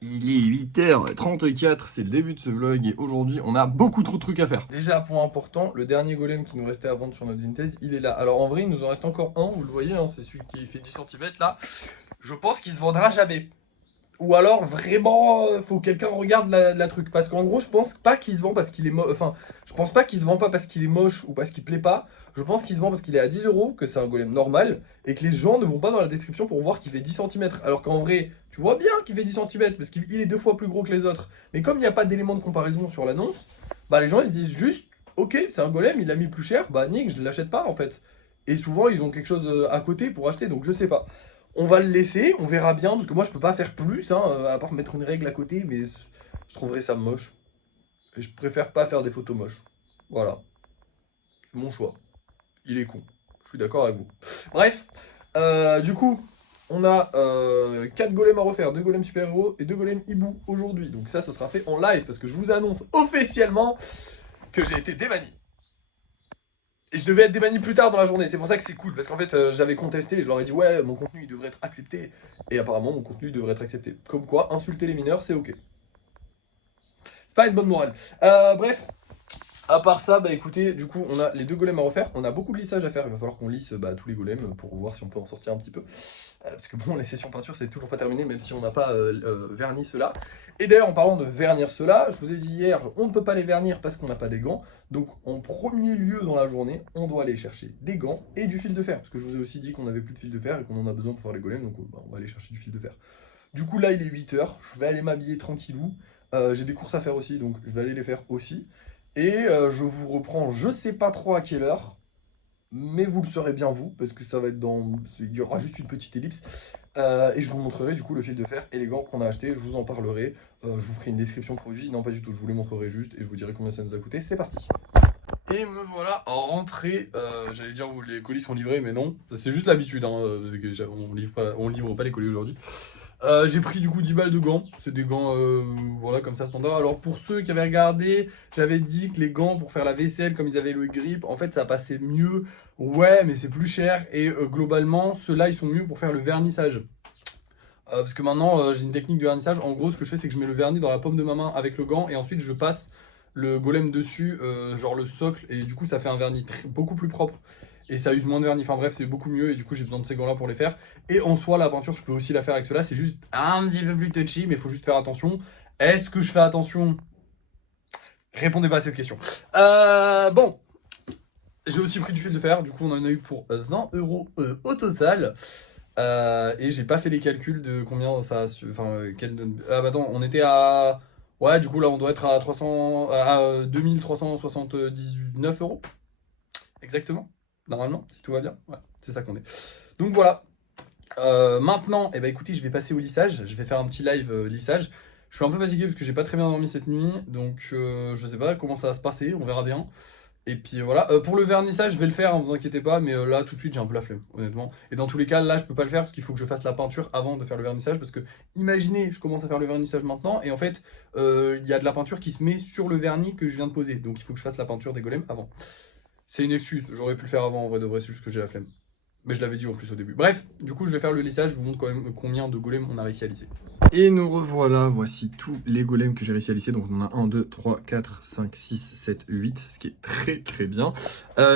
Il est 8h34, c'est le début de ce vlog et aujourd'hui on a beaucoup trop de trucs à faire. Déjà, point important, le dernier golem qui nous restait à vendre sur notre vintage, il est là. Alors en vrai, il nous en reste encore un, vous le voyez, hein, c'est celui qui fait 10 cm là. Je pense qu'il se vendra jamais. Ou alors vraiment, faut que quelqu'un regarde la truc. Parce qu'en gros, je pense pas qu'il se vend parce qu'il est moche. Enfin, je pense pas qu'il se vend pas parce qu'il est moche ou parce qu'il plaît pas. Je pense qu'il se vend parce qu'il est à 10 euros, que c'est un golem normal, et que les gens ne vont pas dans la description pour voir qu'il fait 10 cm. Alors qu'en vrai, tu vois bien qu'il fait 10 cm parce qu'il est 2 fois plus gros que les autres. Mais comme il n'y a pas d'élément de comparaison sur l'annonce, bah les gens ils se disent juste, ok, c'est un golem, il a mis plus cher, bah nique, je l'achète pas en fait. Et souvent ils ont quelque chose à côté pour acheter, donc je sais pas. On va le laisser, on verra bien, parce que moi je peux pas faire plus, hein, à part mettre une règle à côté, mais je trouverais ça moche. Et je préfère pas faire des photos moches. Voilà, c'est mon choix. Il est con, je suis d'accord avec vous. Bref, du coup, on a 4 golems à refaire, 2 golems super-héros et 2 golems hibou aujourd'hui. Donc ça, ce sera fait en live, parce que je vous annonce officiellement que j'ai été débanni. Et je devais être débanni plus tard dans la journée, c'est pour ça que c'est cool, parce qu'en fait j'avais contesté, je leur ai dit ouais mon contenu il devrait être accepté, et apparemment mon contenu devrait être accepté. Comme quoi, insulter les mineurs c'est ok. C'est pas une bonne morale. Bref, à part ça, bah écoutez, du coup on a les 2 golems à refaire, on a beaucoup de lissage à faire, il va falloir qu'on lisse tous les golems pour voir si on peut en sortir un petit peu. Parce que bon, les sessions peinture c'est toujours pas terminé, même si on n'a pas verni cela. Et d'ailleurs, en parlant de vernir cela, je vous ai dit hier, on ne peut pas les vernir parce qu'on n'a pas des gants. Donc en premier lieu dans la journée, on doit aller chercher des gants et du fil de fer. Parce que je vous ai aussi dit qu'on n'avait plus de fil de fer et qu'on en a besoin pour faire les golems, donc bah, on va aller chercher du fil de fer. Du coup là il est 8h, je vais aller m'habiller tranquillou. J'ai des courses à faire aussi, donc je vais aller les faire aussi. Et je vous reprends, je sais pas trop à quelle heure, mais vous le saurez bien vous, parce que ça va être dans... Il y aura juste une petite ellipse. Et je vous montrerai du coup le fil de fer et les gants qu'on a acheté, je vous en parlerai. Je vous ferai une description produit, non pas du tout, je vous les montrerai juste et je vous dirai combien ça nous a coûté, c'est parti. Et me voilà en rentrée, j'allais dire les colis sont livrés, mais non, c'est juste l'habitude, hein, on livre pas les colis aujourd'hui. J'ai pris du coup 10 balles de gants, c'est des gants voilà comme ça standard. Alors pour ceux qui avaient regardé, j'avais dit que les gants pour faire la vaisselle comme ils avaient le grip, en fait ça passait mieux, ouais mais c'est plus cher et globalement ceux-là ils sont mieux pour faire le vernissage. Parce que maintenant j'ai une technique de vernissage, en gros ce que je fais c'est que je mets le vernis dans la paume de ma main avec le gant et ensuite je passe le golem dessus, genre le socle, et du coup ça fait un vernis beaucoup plus propre et ça use moins de vernis, enfin bref c'est beaucoup mieux et du coup j'ai besoin de ces gants là pour les faire. Et en soi la peinture je peux aussi la faire avec cela, c'est juste un petit peu plus touchy mais il faut juste faire attention. Est-ce que je fais attention? Répondez pas à cette question. Bon, j'ai aussi pris du fil de fer, du coup on en a eu pour 20 euros au total. Et j'ai pas fait les calculs de combien ça... Enfin, ah bah attends, on était à... Ouais, du coup là on doit être à 300... à 2379 euros. Exactement. Normalement, si tout va bien. Ouais, c'est ça qu'on est. Donc voilà. Maintenant, eh ben, écoutez, je vais passer au lissage. Je vais faire un petit live lissage. Je suis un peu fatigué parce que j'ai pas très bien dormi cette nuit. Donc je sais pas comment ça va se passer. On verra bien. Et puis voilà, pour le vernissage, je vais le faire, hein, vous inquiétez pas, mais là tout de suite j'ai un peu la flemme, honnêtement. Et dans tous les cas, là je peux pas le faire parce qu'il faut que je fasse la peinture avant de faire le vernissage. Parce que imaginez, je commence à faire le vernissage maintenant, et en fait, il y a de la peinture qui se met sur le vernis que je viens de poser. Donc il faut que je fasse la peinture des golems avant. C'est une excuse, j'aurais pu le faire avant en vrai de vrai, c'est juste que j'ai la flemme. Mais je l'avais dit en plus au début. Bref, du coup je vais faire le lissage, je vous montre quand même combien de golems on a réussi à lisser. Et nous revoilà, voici tous les golems que j'ai réussi à lisser. Donc on a 1, 2, 3, 4, 5, 6, 7, 8, ce qui est très très bien.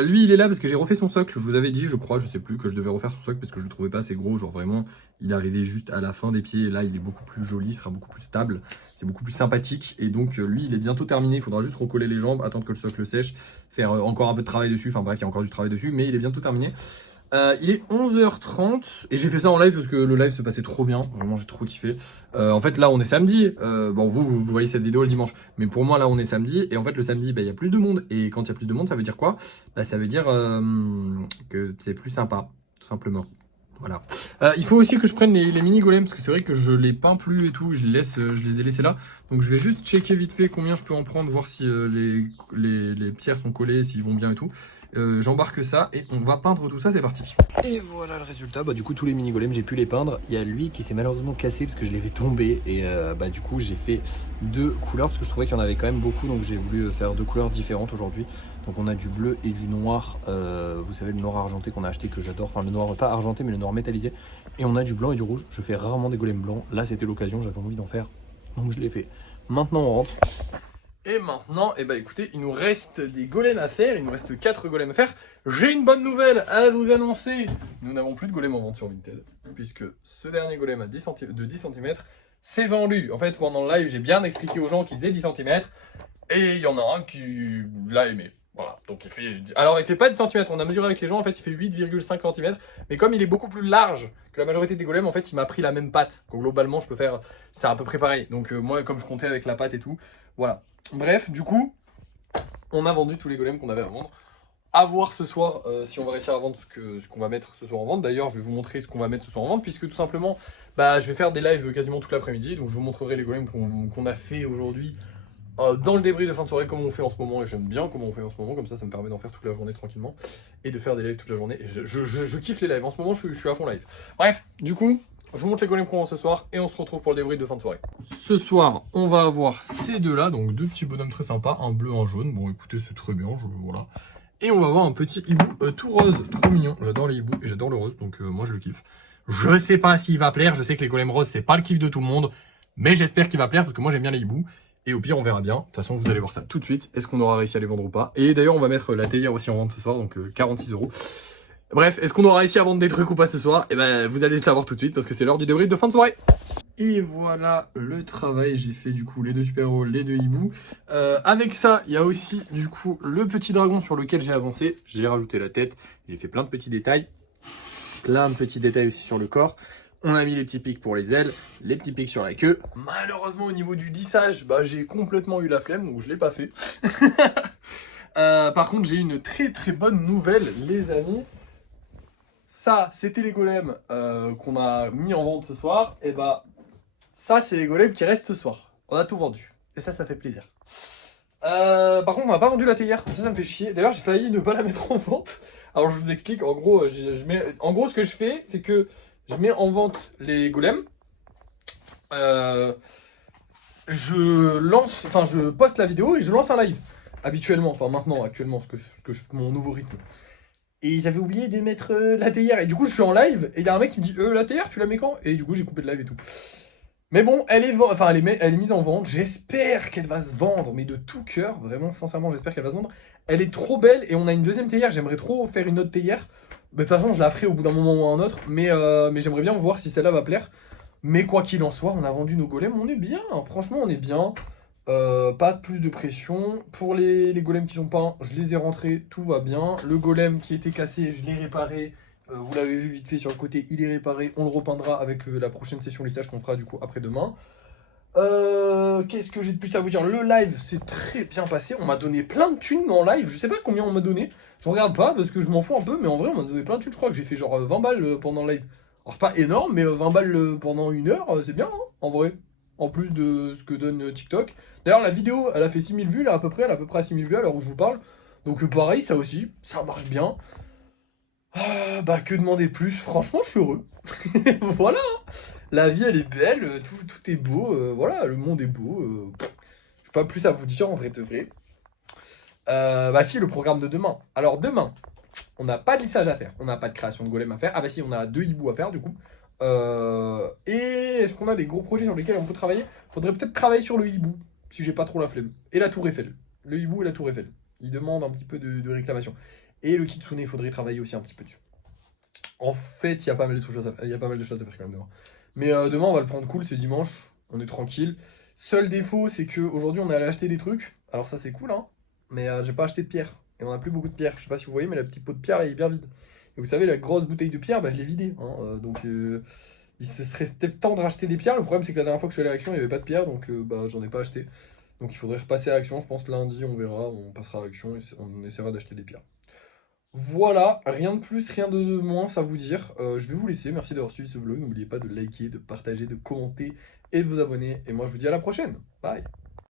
Lui il est là parce que j'ai refait son socle, je vous avais dit, je crois, je sais plus, que je devais refaire son socle parce que je le trouvais pas assez gros. Genre vraiment, il arrivait juste à la fin des pieds et là il est beaucoup plus joli, il sera beaucoup plus stable. C'est beaucoup plus sympathique et donc lui il est bientôt terminé, il faudra juste recoller les jambes, attendre que le socle sèche, faire encore un peu de travail dessus, enfin bref il y a encore du travail dessus mais il est bientôt terminé. Il est 11h30 et j'ai fait ça en live parce que le live se passait trop bien, vraiment j'ai trop kiffé. En fait là on est samedi, bon vous voyez cette vidéo le dimanche, mais pour moi là on est samedi et en fait le samedi il y a plus de monde et quand il y a plus de monde ça veut dire quoi? Ça veut dire que c'est plus sympa, tout simplement. Voilà. Il faut aussi que je prenne les mini golems parce que c'est vrai que je les peins plus et tout, je les ai laissés là. Donc je vais juste checker vite fait combien je peux en prendre, voir si les pierres sont collées, s'ils vont bien et tout. J'embarque ça et on va peindre tout ça, c'est parti. Et voilà le résultat, du coup tous les mini golems j'ai pu les peindre. Il y a lui qui s'est malheureusement cassé parce que je l'ai fait tomber et du coup j'ai fait 2 couleurs parce que je trouvais qu'il y en avait quand même beaucoup, donc j'ai voulu faire 2 couleurs différentes aujourd'hui. Donc on a du bleu et du noir, vous savez le noir argenté qu'on a acheté que j'adore, enfin le noir pas argenté mais le noir métallisé. Et on a du blanc et du rouge, je fais rarement des golems blancs, là c'était l'occasion, j'avais envie d'en faire Donc je l'ai fait. Maintenant on rentre. Et maintenant, eh ben, écoutez, il nous reste des golems à faire, il nous reste 4 golems à faire. J'ai une bonne nouvelle à vous annoncer. Nous n'avons plus de golem en vente sur Vinted, puisque ce dernier golem de 10 cm, c'est vendu. En fait, pendant le live, j'ai bien expliqué aux gens qu'il faisait 10 cm, et il y en a un qui l'a aimé. Voilà, donc il fait... Alors il fait pas 10 cm, on a mesuré avec les gens, en fait il fait 8,5 cm, mais comme il est beaucoup plus large que la majorité des golems, en fait il m'a pris la même patte. Donc globalement je peux faire, c'est à peu près pareil. Donc moi comme je comptais avec la patte et tout, voilà. Bref, du coup, on a vendu tous les golems qu'on avait à vendre. À voir ce soir si on va réussir à vendre ce qu'on va mettre ce soir en vente. D'ailleurs je vais vous montrer ce qu'on va mettre ce soir en vente, puisque tout simplement, bah, je vais faire des lives quasiment toute l'après-midi, donc je vous montrerai les golems qu'on a fait aujourd'hui. Dans le débris de fin de soirée comme on fait en ce moment, et j'aime bien comment on fait en ce moment, comme ça me permet d'en faire toute la journée tranquillement et de faire des lives toute la journée, et je kiffe les lives, en ce moment je suis à fond live. Bref, du coup, je vous montre les golems qu'on vend ce soir et on se retrouve pour le débris de fin de soirée. Ce soir, on va avoir ces deux là, donc deux petits bonhommes très sympas, un bleu, un jaune, bon écoutez c'est très bien, voilà. Et on va avoir un petit hibou tout rose, trop mignon, j'adore les hiboux et j'adore le rose, donc moi je le kiffe. Je sais pas s'il va plaire, je sais que les golems roses c'est pas le kiff de tout le monde, mais j'espère qu'il va plaire parce que moi j'aime bien les hiboux. Et au pire, on verra bien. De toute façon, vous allez voir ça tout de suite. Est-ce qu'on aura réussi à les vendre ou pas? Et d'ailleurs, on va mettre la théière aussi en vente ce soir, donc 46 €. Bref, est-ce qu'on aura réussi à vendre des trucs ou pas ce soir? Et ben, vous allez le savoir tout de suite parce que c'est l'heure du débrief de fin de soirée. Et voilà le travail. J'ai fait du coup les deux super-héros, les deux hiboux. Avec ça, il y a aussi du coup le petit dragon sur lequel j'ai avancé. J'ai rajouté la tête. J'ai fait plein de petits détails. Plein de petits détails aussi sur le corps. On a mis les petits pics pour les ailes, les petits pics sur la queue. Malheureusement, au niveau du lissage, bah, j'ai complètement eu la flemme, donc je ne l'ai pas fait. Par contre, j'ai une très très bonne nouvelle, les amis. Ça, c'était les golems qu'on a mis en vente ce soir. Et bah, ça, c'est les golems qui restent ce soir. On a tout vendu. Et ça fait plaisir. Par contre, on n'a pas vendu la théière. Ça me fait chier. D'ailleurs, j'ai failli ne pas la mettre en vente. Alors, je vous explique. En gros, ce que je fais, c'est que je mets en vente les golems. Je poste la vidéo et je lance un live. Habituellement, enfin maintenant, actuellement, mon nouveau rythme. Et ils avaient oublié de mettre la théière. Et du coup, je suis en live et il y a un mec qui me dit la théière, tu la mets quand? Et du coup, j'ai coupé le live et tout. Mais bon, elle est mise en vente. J'espère qu'elle va se vendre, mais de tout cœur. Vraiment, sincèrement, j'espère qu'elle va se vendre. Elle est trop belle et on a une deuxième théière. J'aimerais trop faire une autre théière. De toute façon, je la ferai au bout d'un moment ou un autre. Mais j'aimerais bien voir si celle-là va plaire. Mais quoi qu'il en soit, on a vendu nos golems. On est bien. Hein. Franchement, on est bien. Pas plus de pression. Pour les golems qui sont peints, je les ai rentrés. Tout va bien. Le golem qui était cassé, je l'ai réparé. Vous l'avez vu vite fait sur le côté, il est réparé. On le repeindra avec la prochaine session lissage qu'on fera du coup après-demain. Qu'est-ce que j'ai de plus à vous dire? Le live s'est très bien passé. On m'a donné plein de thunes en live. Je sais pas combien on m'a donné. Je regarde pas parce que je m'en fous un peu. Mais en vrai, on m'a donné plein de thunes. Je crois que j'ai fait genre 20 balles pendant le live. Alors, c'est pas énorme, mais 20 balles pendant une heure, c'est bien, hein, en vrai. En plus de ce que donne TikTok. D'ailleurs, la vidéo, elle a fait 6000 vues là à peu près. Elle est à peu près à 6000 vues à l'heure où je vous parle. Donc, pareil, ça aussi, ça marche bien. Bah, que demander de plus? Franchement, je suis heureux. Voilà. La vie, elle est belle, tout est beau, voilà, le monde est beau. Je pas plus à vous dire en vrai de vrai. Bah si, le programme de demain. Alors demain, on n'a pas de lissage à faire, on n'a pas de création de golem à faire. Ah bah si, on a 2 hiboux à faire du coup. Et est-ce qu'on a des gros projets sur lesquels on peut travailler? Faudrait peut-être travailler sur le hibou, si j'ai pas trop la flemme. Et la tour Eiffel. Le hibou et la tour Eiffel. Ils demandent un petit peu de réclamation. Et le kitsune, il faudrait travailler aussi un petit peu dessus. En fait, il y a pas mal de choses à faire quand même demain. Mais demain, on va le prendre cool, c'est dimanche, on est tranquille. Seul défaut, c'est qu'aujourd'hui, on est allé acheter des trucs. Alors ça, c'est cool, hein. Mais j'ai pas acheté de pierre. Et on a plus beaucoup de pierre. Je sais pas si vous voyez, mais la petite pot de pierre, là, elle est bien vide. Et vous savez, la grosse bouteille de pierre, bah, je l'ai vidée. Hein. Donc, il serait peut-être temps de racheter des pierres. Le problème, c'est que la dernière fois que je suis allé à Action, il n'y avait pas de pierre. Donc, bah, j'en ai pas acheté. Donc, il faudrait repasser à Action. Je pense lundi, on verra. On passera à Action et on essaiera d'acheter des pierres. Voilà, rien de plus, rien de moins à vous dire. Je vais vous laisser, merci d'avoir suivi ce vlog. N'oubliez pas de liker, de partager, de commenter et de vous abonner. Et moi je vous dis à la prochaine. Bye.